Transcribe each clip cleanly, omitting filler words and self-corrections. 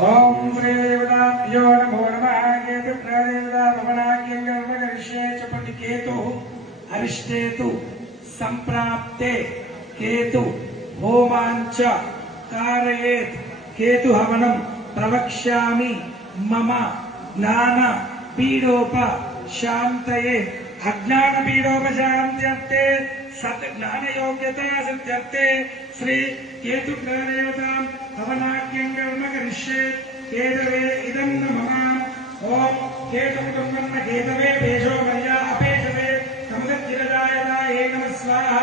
ओम श्री देवताभ्यो नमो नमः। केतु प्रदेवता भवनाख्यंगर्मगरिष्ये च पटिकेतु अरिष्टेतु संप्राप्ते केतु होमांच कारयेत् केतु हवनं प्रवक्ष्यामि मम ज्ञान पीडोप शांतये अज्ञान पीडोपशांत्यर्थे सत् ज्ञान योग्यता सिद्ध्यर्थे श्री केतु प्रदेवता हवनाख्यं कर्म करिष्ये केतवे इदं नमः। ओम केतु कुटुंबं केतवे पेशो मया अपेशवे समृद्धिरजायताये नमः स्वाहा।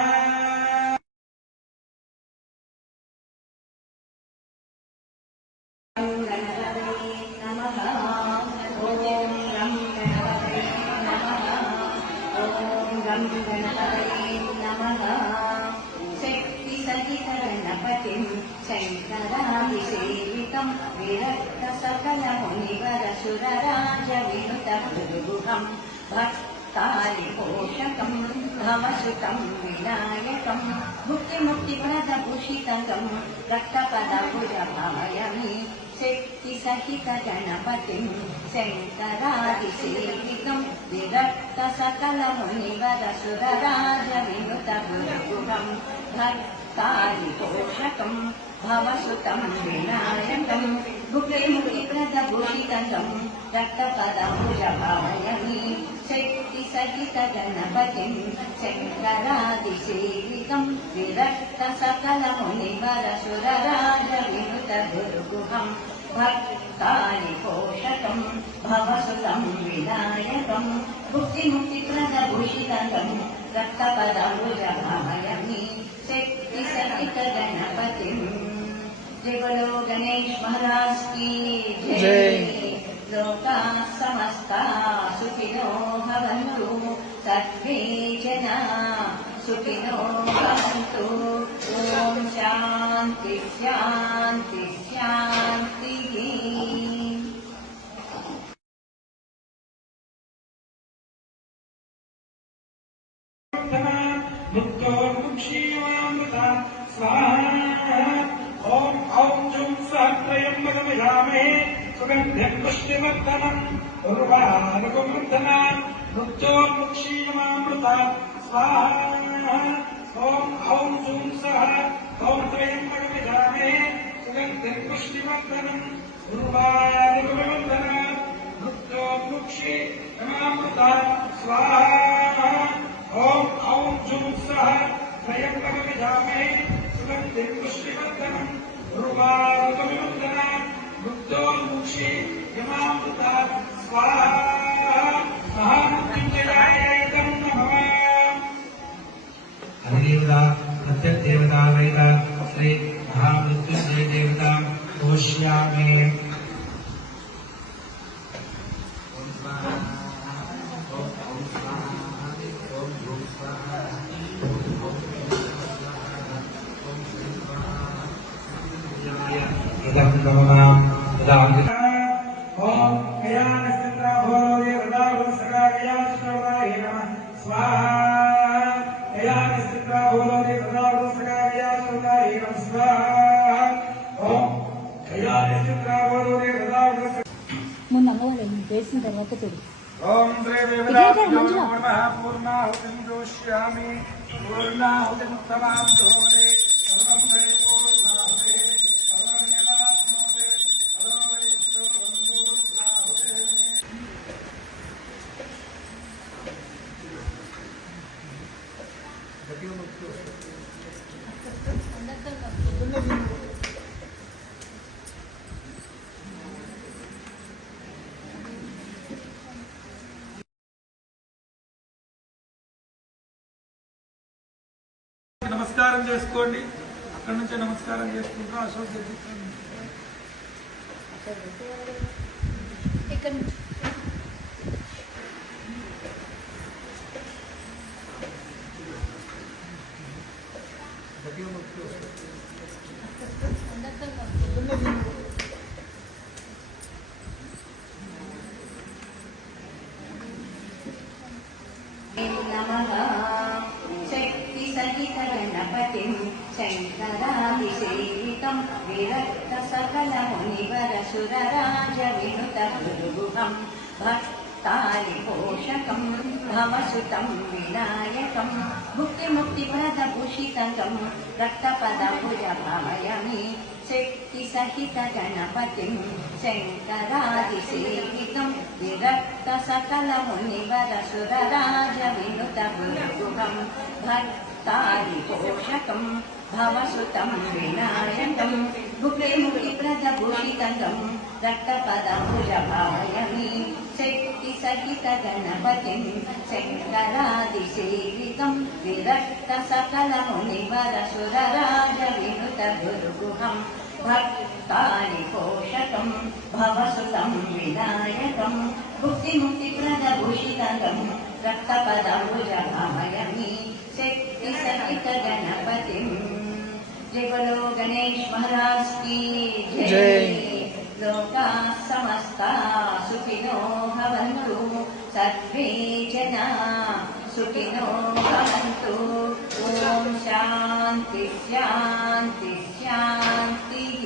शंकराभिषेकं विरक्त सकल मुनिवर सुरराज विनुत गुरुगुहं भक्तालिपोषकं भवसुतं विनायकं भुक्तिमुक्तिप्रदभूषितं रक्तपदभुजभावयामि शक्तिसहित गणपतिं शंकराभिषेकं विरक्त सकल मुनिवर सुरराज विनुत गुरुगुहं भक्तालिपोषकं भवसुतं विनायकं भुक्तिमुक्तिप्रदभूषितं रक्तपदभुजभावयामि शक्तिसहित गणपतिं शंकरादिसेवितं विरक्त सकल मुनिवर सुरराज विनुत गुरुगुहं भक्तालिपोषकं भवसुतं विनायकं भुक्तिमुक्तिप्रदभूषितं रक्तपदभुजभावयामि शक्तिसहित गणपतिं। जय बोलो गणेश महाराज की जय। लोका समस्ता सुखिनो भवन्तु सर्वे जना सुखिनो भवन्तु। ओम शांति शांति शांतिः। ओम औं जुं सहस्रयम्बकमयामे सुगन्ध्यं पुष्टिवर्धनम् उर्वारुकमृद्धनान् मृत्योर्मुक्षीयमामृता स्वाहा। ओम औं जुं सहस्रयम्बकमयामे सुगन्ध्यं पुष्टिवर्धनम् उर्वारुकमृद्धनान् मृत्योर्मुक्षीयमामृता स्वाहा। ओम औं जुं सहस्रयम्बकमयामे सुगन्धिं पुष्टिवर्धनम् उर्वारुकमिवर्धनान् मृत्योर्मुक्षीयमामृता स्वाहा। महामृत्युञ्जयाय नमः। अधिदेवता प्रत्यग्देवता वेद श्री महामृत्युंजय देवता घोष्यामि। ओम कयानस्त्राभोरे वदावसगायाश्रवाय नमः स्वाहा। कयानस्त्राभोरे वदावसगायाश्रवाय नमः स्वाहा। ओम कयानस्त्राभोरे वदावसगायाश्रवाय ముందు అమ్మవారిని వేసిన తర్వాత చూడు. ओम श्री देवताभ्यो नमः। पूर्णाहुतिं जोष्यामि पूर्णाहुतिं समाप्नोमि सर्वं वै पूर्णाहुते सर्वमेवाप्नोति हरो वै पूर्णाहुते। నమస్కారం చేసుకోండి. అక్కడి నుంచే నమస్కారం చేసుకుంటూ అశోక్ ఇక్కడ नमः शक्तिसहितगणपतिं शङ्करादिसेवितं विरक्तसकलमुनिवरसुरराजविनुतगुरुगुहं भक्तालिपोषकं भवसुतं विनायकं भुक्तिमुक्तिप्रदभूषितं रक्तपदभुजभावयामि शक्तिसहितगणपतिं शङ्करादिसेवितं विरक्तसकलमुनिवरसुरराजविनुतगुरुगुहं भक्तालिपोषकं भवसुतं विनायकं भुक्तिमुक्तिप्रदभूषितं रक्तपदभुजभावयामि शक्तिसहितगणपतिं शङ्करादिसेवितं विरक्तसकलमुनिवरसुरराजविनुतगुरुगुहं भक्तालिपोषकं भवसुतं विनायकं भुक्तिमुक्तिप्रदभूषितं रक्तपदभुजभावयामि शक्तिसहितगणपतिं। जय बोलो गणेश महाराज की जय। लोकाः समस्ताः सुखिनो भवन्तु, सर्वे जनाः सुखिनो भवन्तु। ॐ शान्ति शान्ति शान्तिः।